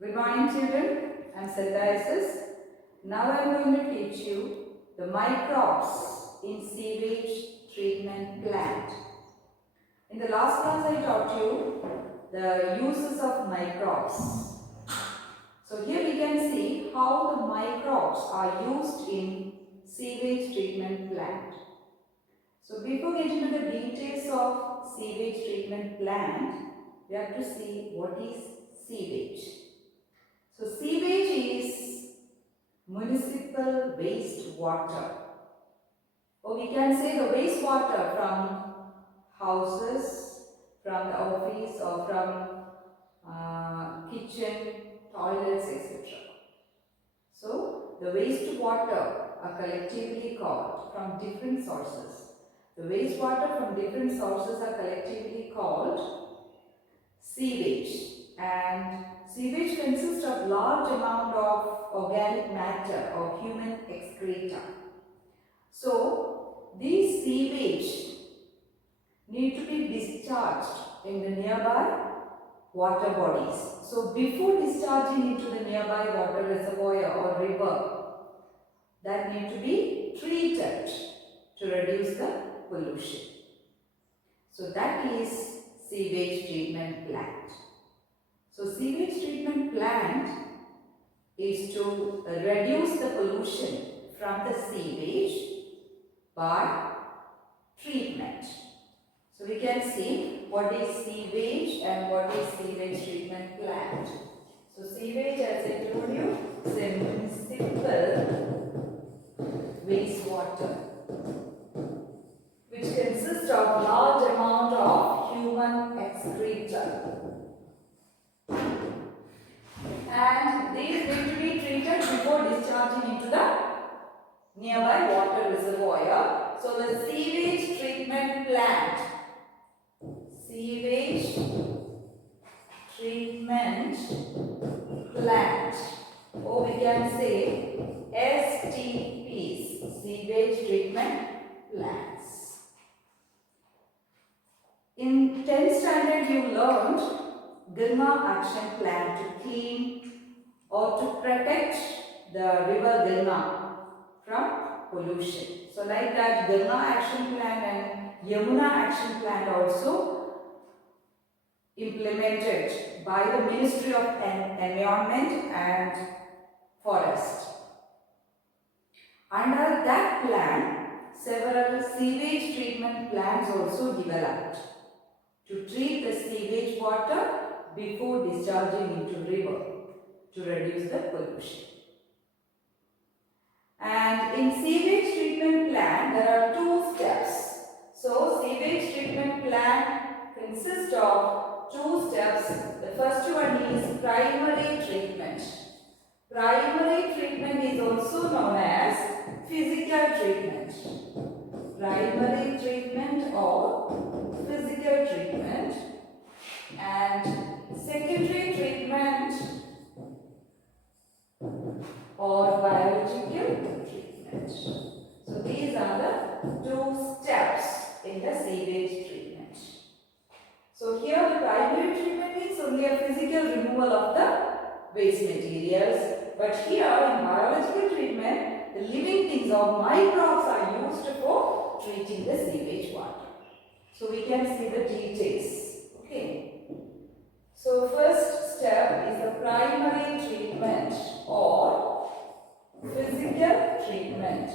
Good morning children, I am Symbiotic. Now I am going to teach you the microbes in sewage treatment plant. In the last class I taught you the uses of microbes. So here we can see how the microbes are used in sewage treatment plant. So before getting to the details of sewage treatment plant, we have to see what is sewage. So sewage is municipal wastewater, or we can say the wastewater from houses, from the office, or from kitchen, toilets, etc. So the wastewater are collectively called from different sources. The wastewater from different sources are collectively called sewage, and sewage consists of large amount of organic matter or human excreta. So these sewage need to be discharged in the nearby water bodies. So before discharging into the nearby water reservoir or river, that need to be treated to reduce the pollution. So that is sewage treatment plant. So sewage treatment plant is to reduce the pollution from the sewage by treatment. So we can see what is sewage and what is sewage treatment plant. So sewage, as I told you, is a municipal wastewater which consists of large amount of human excreta. And these need to be treated before discharging into the nearby water reservoir. So the sewage treatment plant, or we can say STPs, sewage treatment plants. In 10th standard you learned Gilma action plan to clean or to protect the river Gilma from pollution. So like that, Gilma action plan and Yamuna action plan also implemented by the Ministry of Environment and Forest. Under that plan, several sewage treatment plants also developed to treat the sewage water before discharging into river to reduce the pollution. And in sewage treatment plant, there are two steps. So sewage treatment plant consists of two steps. The first one is primary treatment. Primary treatment is also known as physical treatment. Primary treatment or physical treatment, and secondary treatment or biological treatment. So these are the two steps in the sewage treatment. So here the primary treatment means only a physical removal of the waste materials, but here in biological treatment the living things or microbes are used for treating the sewage water. So we can see the details. Okay. So first step is the primary treatment or physical treatment.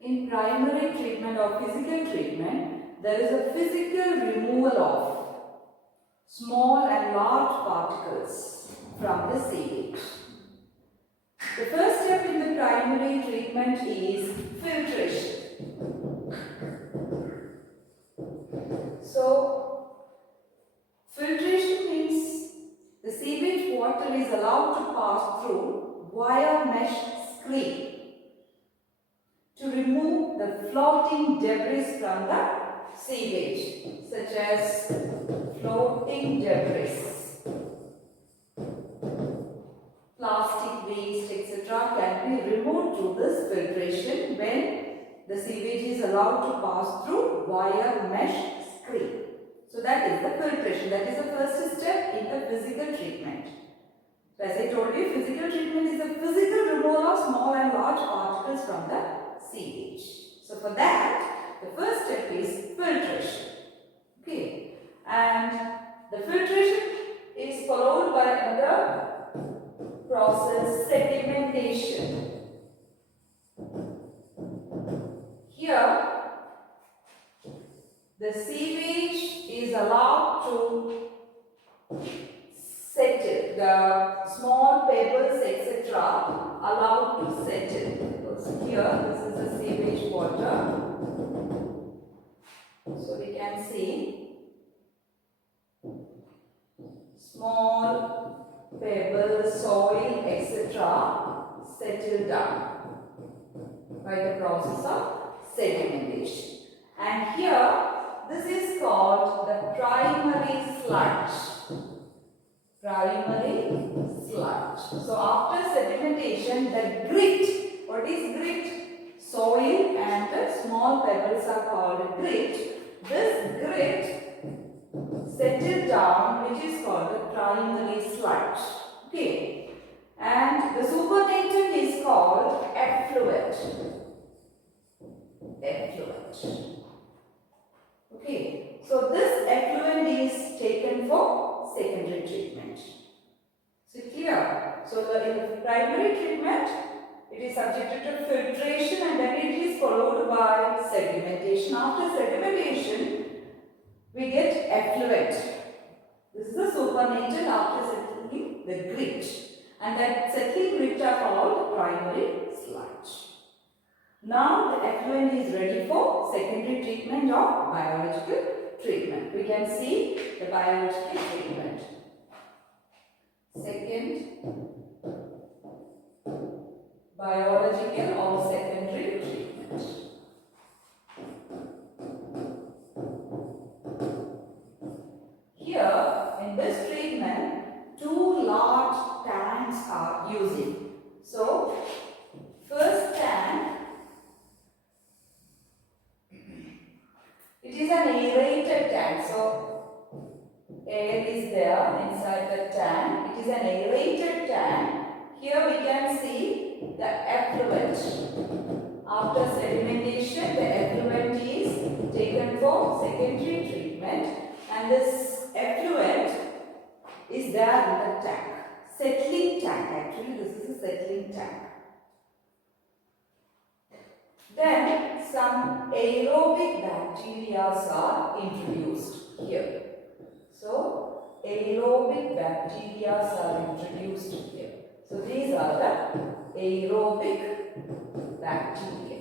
In primary treatment or physical treatment, there is a physical removal of small and large particles from the sewage. The first step in the primary treatment is filtration. So, filtration means the sewage water is allowed to pass through wire mesh screen to remove the floating debris from the sewage, such as floating debris, plastic waste, etc. can be removed through this filtration when the sewage is allowed to pass through wire mesh screen. So that is the filtration. That is the first step in the physical treatment. So as I told you, physical treatment is the physical removal of small and large particles from the sewage. So for that, the first step is filtration. Okay, and the filtration is followed by another process, sedimentation. Here, the sewage is allowed to settle, the small pebbles etc. allowed to settle. So here, this is the sewage water. So we can see small pebbles, soil etc. settle down by the process of sedimentation. And here, this is called the primary sludge. Primary sludge. So after sedimentation, the grit, what is grit? Soil and the small pebbles are called grit. This grit settled down, which is called the primary sludge. Okay. And the supernatant is called effluent. Effluent. Okay. So this effluent is taken for secondary treatment. So clear? So in the primary treatment, it is subjected to filtration and then it is followed by sedimentation. After sedimentation, we get effluent. This is the supernatant after settling the grit. And that settling grit are called primary sludge. Now the effluent is ready for secondary treatment or biological treatment. We can see the biological treatment. Second, biological or secondary treatment. Here, in this treatment, 2 large tanks are using. So, first tank, it is an aerated tank. So, air is there inside the tank. It is an aerated tank. Here we can see the effluent. After sedimentation, the effluent is taken for secondary treatment. And this effluent is there in the tank. Settling tank, actually this is a settling tank. Then some aerobic bacteria are introduced here. So aerobic bacteria are introduced here. So these are the aerobic bacteria.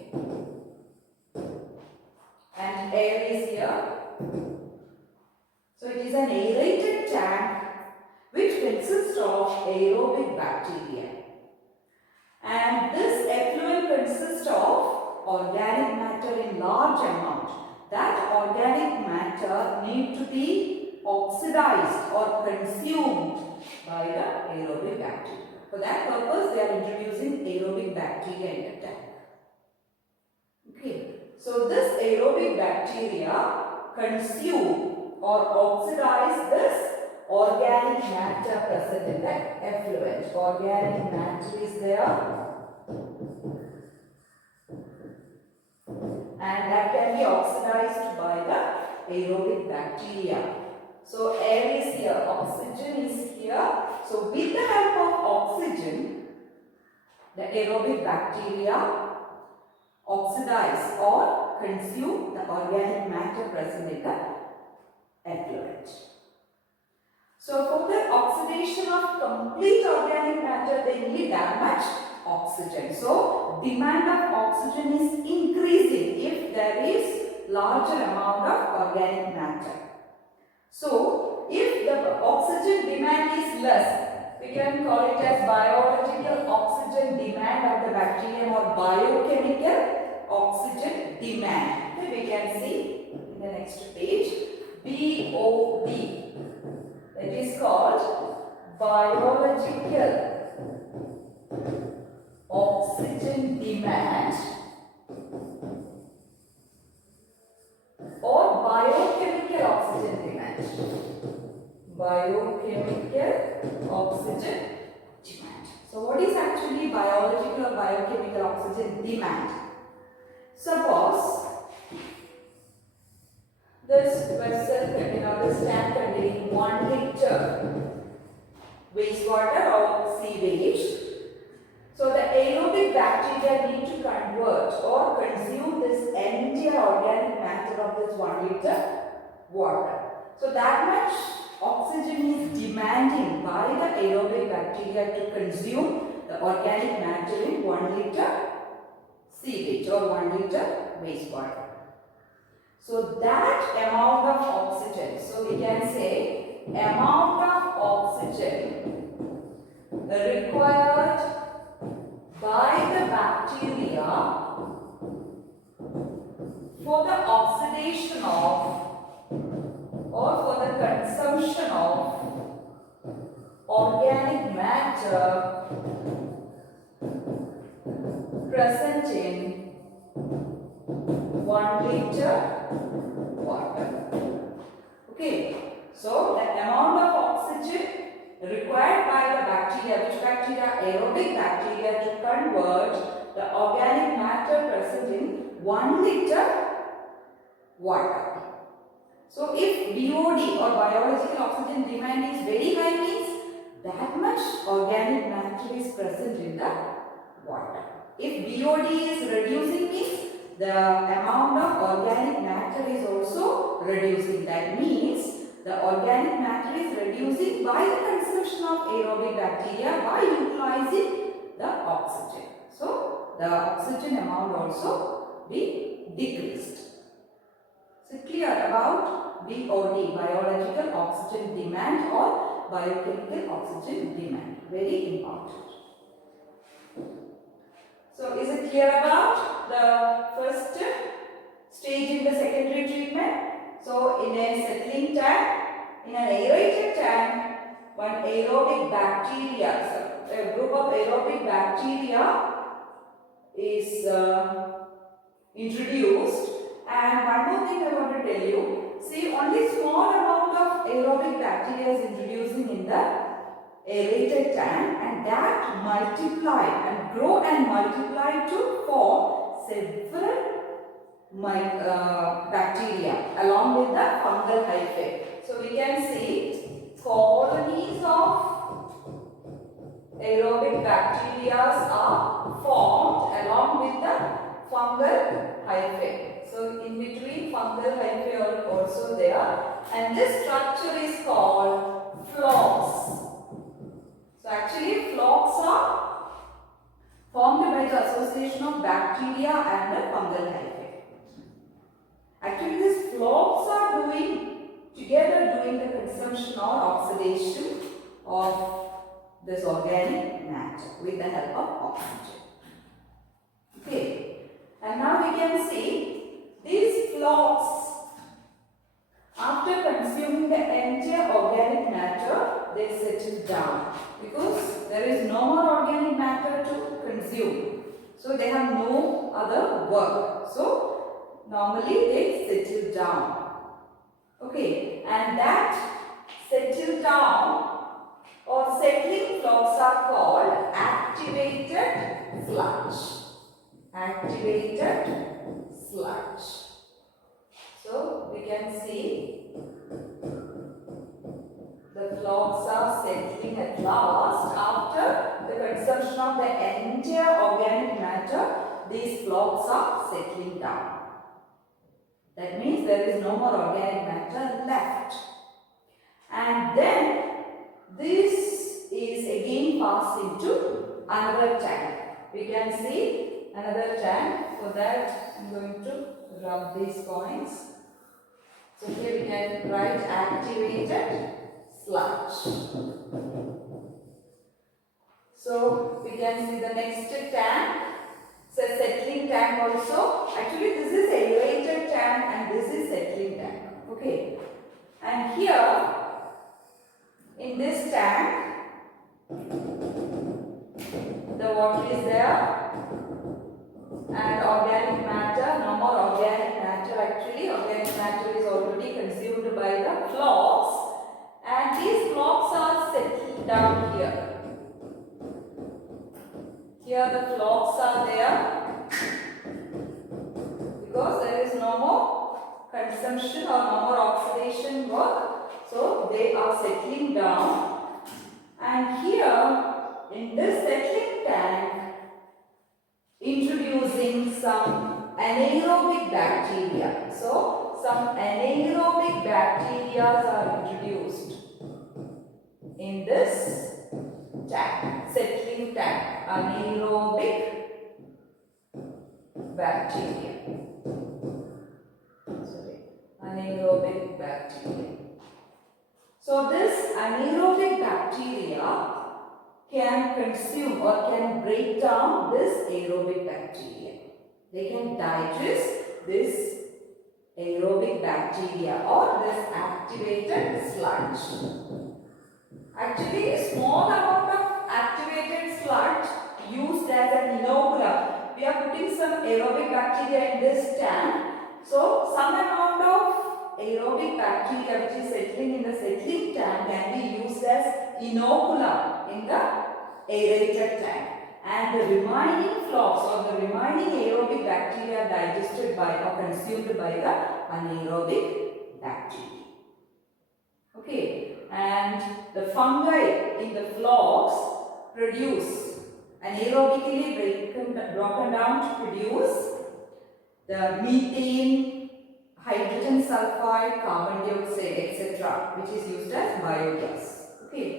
And air is here. So it is an aerated tank which consists of aerobic bacteria. And this effluent consists of organic matter in large amount. That organic matter need to be oxidized or consumed by the aerobic bacteria. For that purpose, they are introducing aerobic bacteria in the tank. Okay. So this aerobic bacteria consume or oxidize this organic matter present in the effluent. Organic matter is there. And that can be oxidized by the aerobic bacteria. So air is here, oxygen is here. So with the help of oxygen, the aerobic bacteria oxidize or consume the organic matter present in the effluent. So for the oxidation of complete organic matter, they need that much oxygen. So demand of oxygen is increasing if there is larger amount of organic matter. So if the oxygen demand is less, we can call it as biological oxygen demand of the bacterium or biochemical oxygen demand. Okay, we can see in the next page BOD. That is called biological oxygen demand or biochemical oxygen demand. Biochemical oxygen Demand. So what is actually biological or biochemical oxygen demand? Suppose this vessel, this tank containing 1 liter wastewater or sewage. So the aerobic bacteria need to convert or consume this entire organic matter of this 1 liter water. So that much oxygen is demanding by the aerobic bacteria to consume the organic matter in 1 liter sewage or 1 liter wastewater. So that amount of oxygen, so we can say amount of oxygen required by the bacteria for the oxidation of or for the consumption of organic matter present in 1 liter water. Okay, so the amount of oxygen required by the bacteria, which bacteria? Aerobic bacteria, to convert the organic matter present in 1 liter water. So if BOD or biological oxygen demand is very high, means that much organic matter is present in the water. If BOD is reducing, means the amount of organic matter is also reducing. That means the organic matter is reducing by the consumption of aerobic bacteria by utilizing the oxygen. So the oxygen amount also be decreased. So clear about BOD, biological oxygen demand or biochemical oxygen demand. Very important. So is it clear about the first stage in the secondary treatment? So in a settling tank, in an aerated tank, one aerobic bacteria, so a group of aerobic bacteria is introduced. And one more thing I want to tell you, see, only small amount of aerobic bacteria is introducing in the aerated tank, and that multiply and grow and multiply to form several bacteria along with the fungal hyphae. So we can see colonies of aerobic bacteria are formed along with the fungal hyphae. So in between fungal hyphae are also there, and this structure is called flocks. So actually flocks are formed by the association of bacteria and the fungal hyphae. Actually these flocks are together doing the consumption or oxidation of this organic matter with the help of oxygen. Okay, and now we can see these flocks, after consuming the entire organic matter, they settle down because there is no more organic matter to consume. So they have no other work. So normally they settle down. Okay, and that settle down or settling flocks are called activated sludge. Activated sludge. So we can see the flocks are settling at last after the consumption of the entire organic matter. These flocks are settling down. That means there is no more organic matter left. And then this is again passed into another tank. We can see another tank. For that I am going to rub these points. So here we can write activated sludge. So we can see the next tank. So settling tank also. Actually this is aerated tank and this is settling tank. Okay. And here in this tank the water is there and organic matter, no more organic matter actually. Organic matter is already consumed by the flocks and these flocks are settled down here. Here the flocs are there because there is no more consumption or no more oxidation work. So they are settling down, and here in this settling tank, introducing some anaerobic bacteria. So some anaerobic bacteria are introduced in this tank, settling tank, anaerobic bacteria. Anaerobic bacteria. So this anaerobic bacteria can consume or can break down this aerobic bacteria. They can digest this aerobic bacteria or this activated sludge. Actually, a small amount of activated sludge used as an inoculant. We are putting some aerobic bacteria in this tank. So, some amount of aerobic bacteria which is settling in the settling tank can be used as inoculant in the aerated tank. And the remaining flocs or the remaining aerobic bacteria digested by or consumed by the anaerobic bacteria. Okay, and the fungi in the flocs produce anaerobically broken down to produce the methane, hydrogen sulfide, carbon dioxide, etc., which is used as biogas. Okay,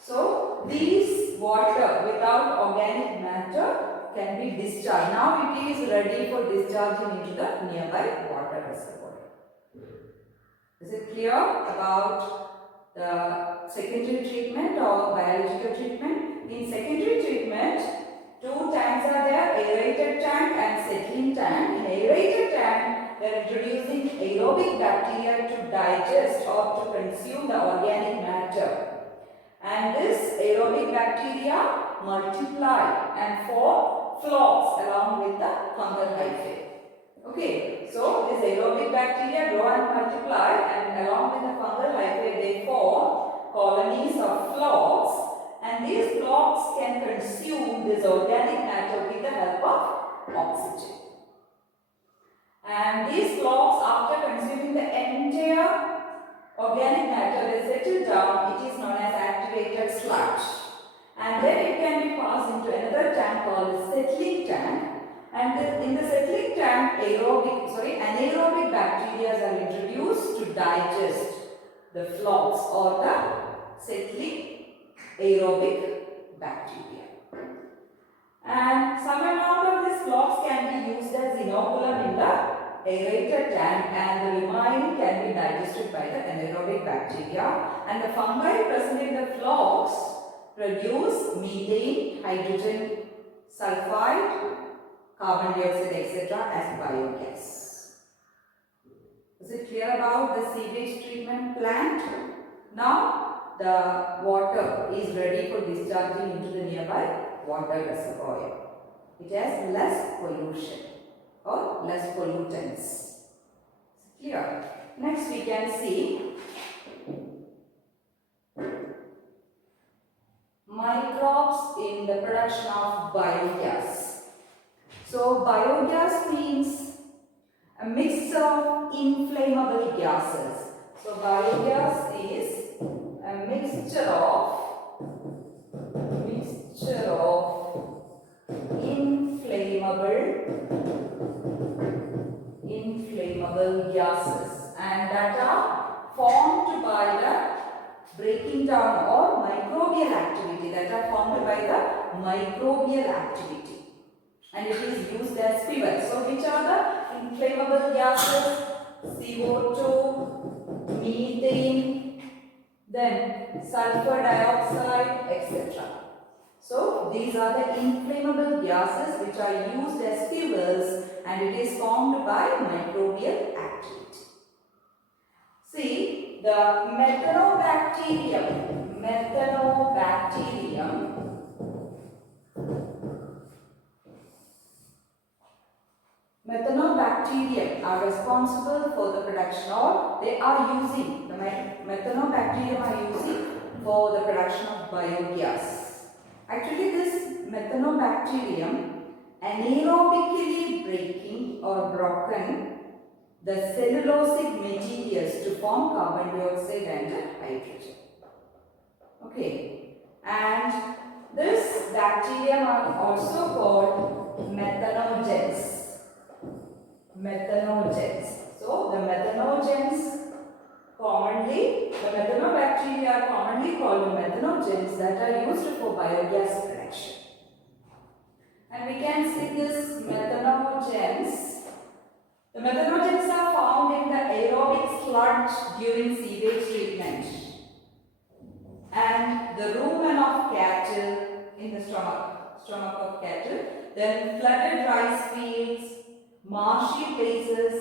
so these water without organic matter can be discharged. Now it is ready for discharging into the nearby water reservoir. Is it clear about the secondary treatment or biological treatment? In secondary treatment, two tanks are there, aerated tank and settling tank. In aerated tank, they are introducing aerobic bacteria to digest or to consume the organic matter. And this aerobic bacteria multiply and form flocs along with the fungal hyphae. Okay, so this aerobic bacteria grow and multiply, and along with the fungal hyphae they form colonies of flocs, and these flocs can consume this organic matter with the help of oxygen. And these flocs, after consuming the entire organic matter, they settle down. It is known as activated sludge, and then it can be passed into another tank called the settling tank. And in the settling tank, anaerobic bacteria are introduced to digest the flocs or the settling aerobic bacteria. And some amount of these flocs can be used as inoculant in the aerated tank, and the remaining can be digested by the anaerobic bacteria. And the fungi present in the flocs produce methane, hydrogen sulfide, carbon dioxide, etc. as biogas. Is it clear about the sewage treatment plant? Now the water is ready for discharging into the nearby water reservoir. It has less pollution or less pollutants. Is it clear? Next we can see microbes in the production of biogas. So biogas means a mixture of inflammable gases. So biogas is a mixture of inflammable gases, and that are formed by the breaking down or microbial activity, that are formed by the microbial activity, and it is used as fuel. So which are the inflammable gases? CO2, methane, then sulfur dioxide, etc. So these are the inflammable gases which are used as fuels, and it is formed by microbial activity. See, the methanobacterium are responsible for the production, or they are using, the methanobacterium are using for the production of biogas. Actually, this methanobacterium anaerobically breaking or broken the cellulosic materials to form carbon dioxide and hydrogen. Okay, and this bacterium are also called methanogens. So the methanogens the methanobacteria are commonly called methanogens that are used for biogas production. And we can see this methanogens. The methanogens are found in the aerobic sludge during sewage treatment and the rumen of cattle in the stomach of cattle, then flooded rice fields, marshy places,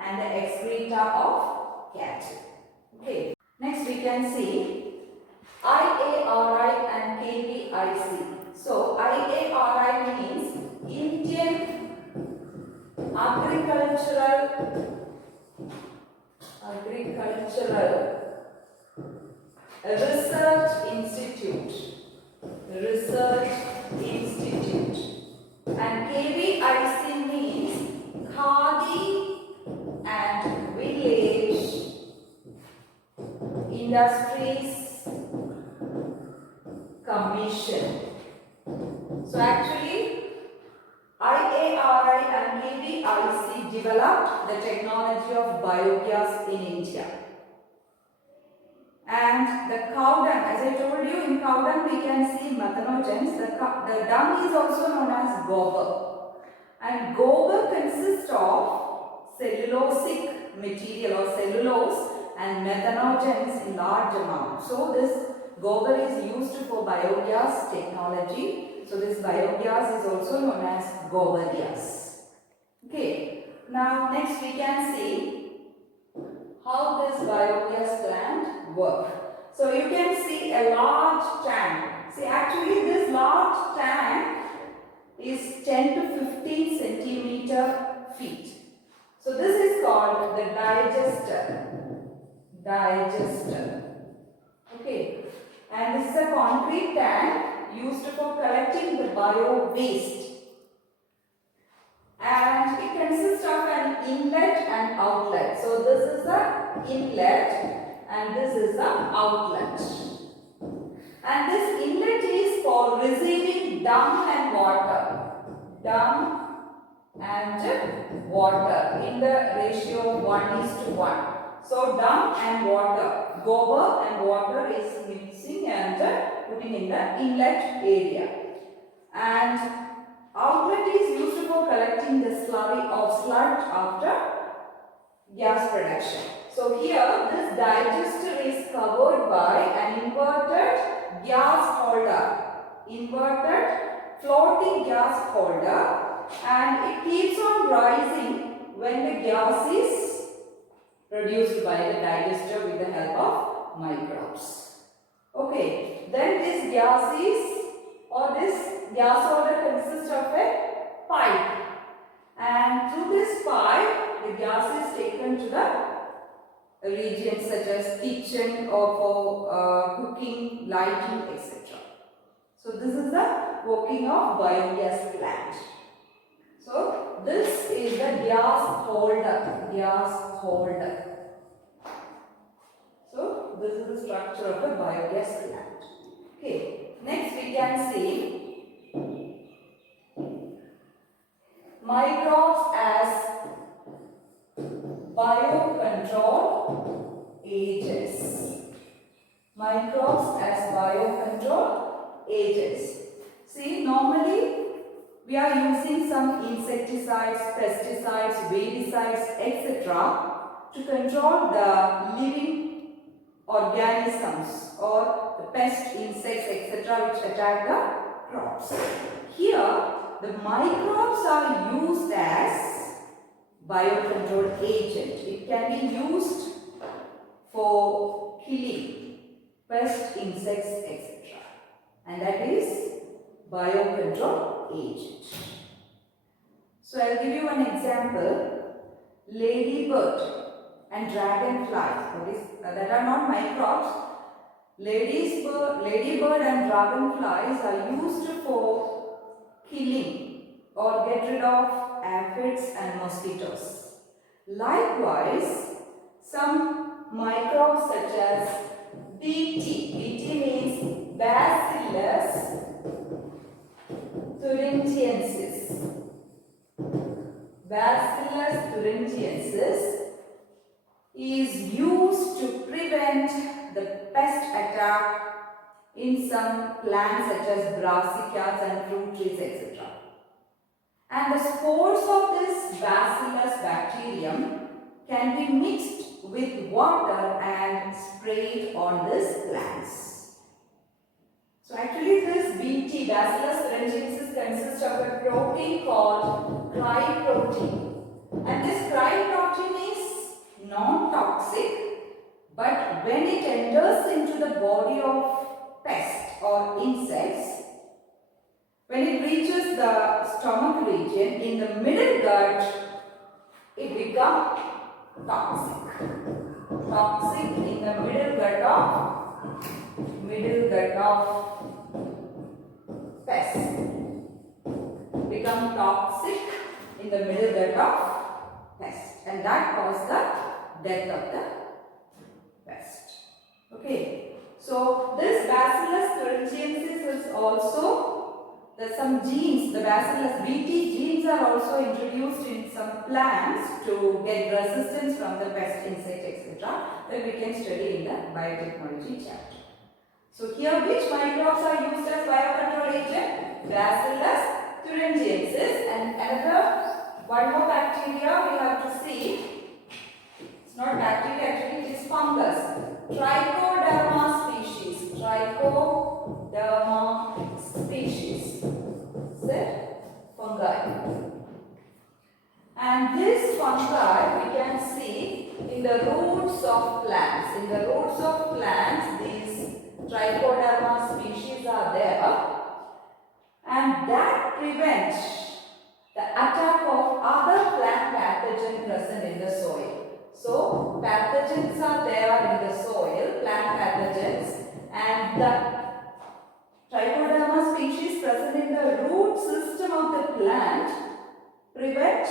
and the excreta of cattle. Okay. Next we can see IARI and KVIC. So IARI means Indian Agricultural Research Institute. And KVIC means Khadi and Village Industries Commission. So actually IARI and KVIC developed the technology of biogas in India. And the cow dung, as I told you, in cow dung we can see methanogens. The dung is also known as gobar. And gobar consists of cellulosic material or cellulose and methanogens in large amount. So this gobar is used for biogas technology. So this biogas is also known as gobar gas. Okay. Now next we can see how this biogas plant works. So you can see a large tank. See, actually this large tank is 10 to 15 centimeter feet. So this is called the digester. Okay. And this is a concrete tank used for collecting the bio waste. And it consists of an inlet and outlet. So this is the inlet and this is the outlet. And this inlet is for receiving dung and water. Dung and water in the ratio of 1:1. So dung and water, gobar and water is mixing and putting in the inlet area. And outlet is used for collecting the slurry of sludge after gas production. So here this digester is covered by an inverted gas holder. Inverted floating gas holder, and it keeps on rising when the gas is produced by the digester with the help of microbes. Okay, then this gas holder consists of a pipe, and through this pipe the gas is taken to the regions such as kitchen or for cooking, lighting, etc. So this is the working of biogas plant. So this is the gas holder. So this is the structure of the biogas plant. Okay, next we can see microbes as biocontrol agents. Microbes as biocontrol agents. See, normally we are using some insecticides, pesticides, weedicides, etc. to control the living organisms or the pest, insects, etc. which attack the crops. Here, the microbes are used as biocontrol agent. It can be used for killing pest, insects, etc. And that is biocontrol agent. So I'll give you one example. Ladybird and dragonfly, that are not microbes. ladybird and dragonflies are used for killing or get rid of aphids and mosquitoes. Likewise, some microbes such as BT. BT means Bacillus thuringiensis. Bacillus thuringiensis is used to prevent the pest attack in some plants such as brassicas and fruit trees, etc. And the spores of this Bacillus bacterium can be mixed with water and sprayed on these plants. So actually this BT, Bacillus thuringiensis, consists of a protein called cryprotein. And this cryprotein is non-toxic, but when it enters into the body of pests or insects, when it reaches the stomach region in the middle gut, it becomes toxic. Toxic in the middle gut of pests. Become toxic in the middle gut of pest, and that causes the death of the pest. Okay, so this Bacillus thuringiensis is also, there's some genes, the Bacillus BT genes are also introduced in some plants to get resistance from the pest, insect, etc. that we can study in the biotechnology chapter. So here which microbes are used as biocontrol agent? Bacillus thuringiensis, and another one more bacteria we have to see. It's not bacteria, actually it is fungus. Trichoderma species. Trichoderma species. Fungi. And this fungi we can see in the roots of plants. In the roots of plants, these Trichoderma species are there, and that prevents the attack of other plant pathogens present in the soil. So pathogens are there in the soil, plant pathogens, and the Trichoderma species present in the root system of the plant prevent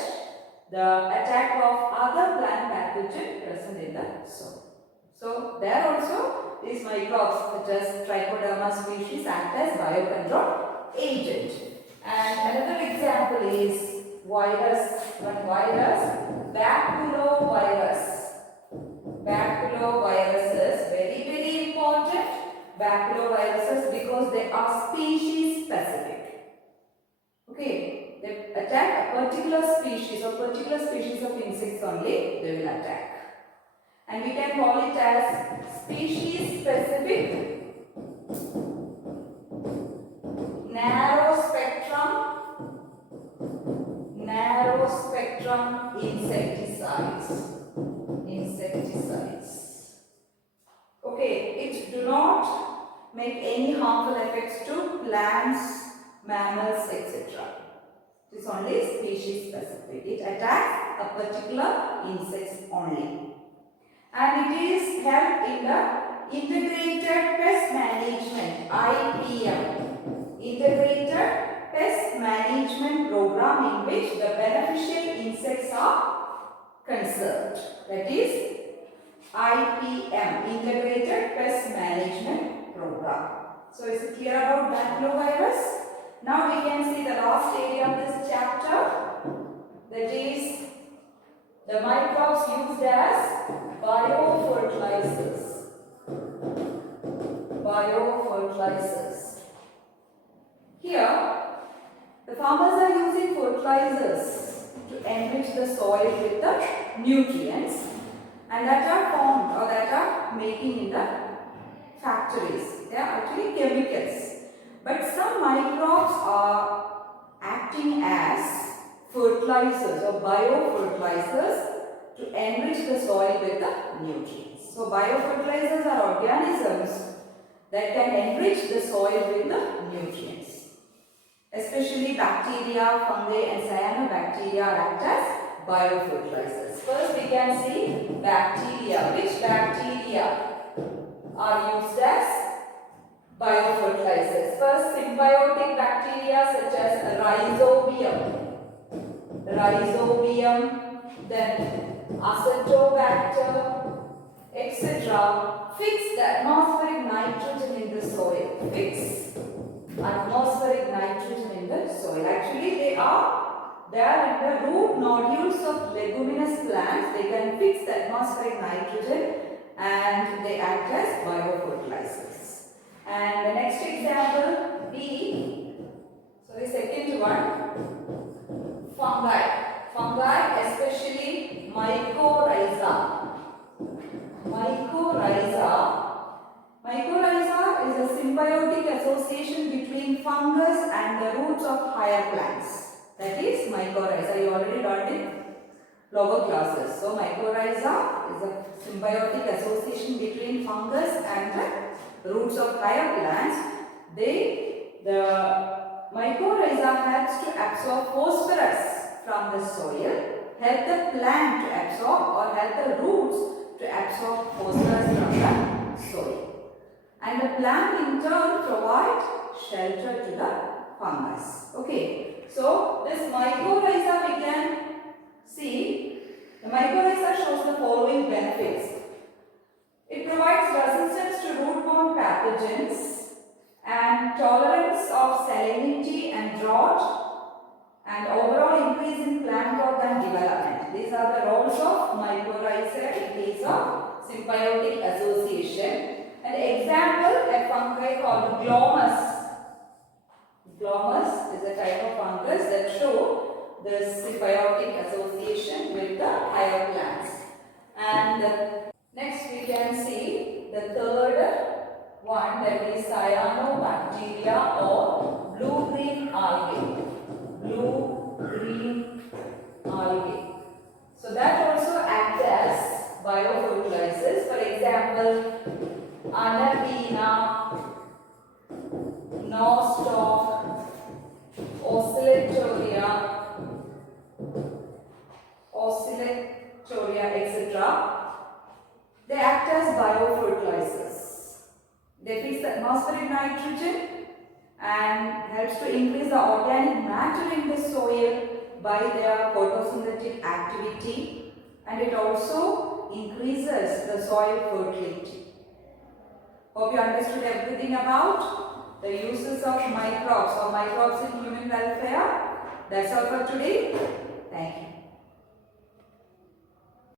the attack of other plant pathogens present in the soil. So there also these microbes such as Trichoderma species act as biocontrol agent. And another example is virus, baculovirus. Baculoviruses, very important. Baculoviruses because they are species specific. Okay, they attack a particular species or particular species of insects only they will attack. And we can call it as species specific narrow spectrum insecticides. Okay, it do not make any harmful effects to plants, mammals, etc. It is only species specific. It attacks a particular insects only. And it is helped in the Integrated Pest Management (IPM), Integrated Pest Management Program, in which the beneficial insects are conserved. That is IPM, Integrated Pest Management Program. So is it clear about baculovirus? Now we can see the last area of this chapter, that is the microbes used as biofertilizers. Here, the farmers are using fertilizers to enrich the soil with the nutrients, and that are formed or that are making in the factories. They are actually chemicals. But some microbes are acting as fertilizers or biofertilizers to enrich the soil with the nutrients. So biofertilizers are organisms that can enrich the soil with the nutrients. Especially bacteria, fungi and cyanobacteria act as biofertilizers. First we can see bacteria. Which bacteria are used as biofertilizers. First, symbiotic bacteria such as rhizobium, then acetobacter, etc. fix the atmospheric nitrogen in the soil. Fix atmospheric nitrogen in the soil. Actually, they are in the root nodules of leguminous plants. They can fix the atmospheric nitrogen and they act as biofertilizers. And the next example, the second one, fungi. Fungi, especially mycorrhiza. Mycorrhiza is a symbiotic association between fungus and the roots of higher plants. That is mycorrhiza. You already learned in lower classes. So mycorrhiza is a symbiotic association between fungus and the roots of higher plants. The mycorrhiza helps to absorb phosphorus from the soil, help the plant to absorb or help the roots to absorb phosphorus from the soil. And the plant in turn provides shelter to the fungus. Okay. So this mycorrhiza we can see, the mycorrhiza shows the following benefits. It provides resistance to root-borne pathogens and tolerance of salinity and drought and overall increase in plant growth and development. These are the roles of mycorrhiza in case of symbiotic association. An example, a fungi called glomus. Glomus is a type of fungus that show the symbiotic association with the higher plants. And next we can see the third one, that is cyanobacteria or blue-green algae. So that also acts as biofertilizers. For example, Anabina, Nostoc, Oscillatoria, etc. They act as biofertilizers. They fix the atmospheric nitrogen and helps to increase the organic matter in the soil by their photosynthetic activity, and it also increases the soil fertility. Hope you understood everything about the uses of microbes or microbes in human welfare. That's all for today. Thank you.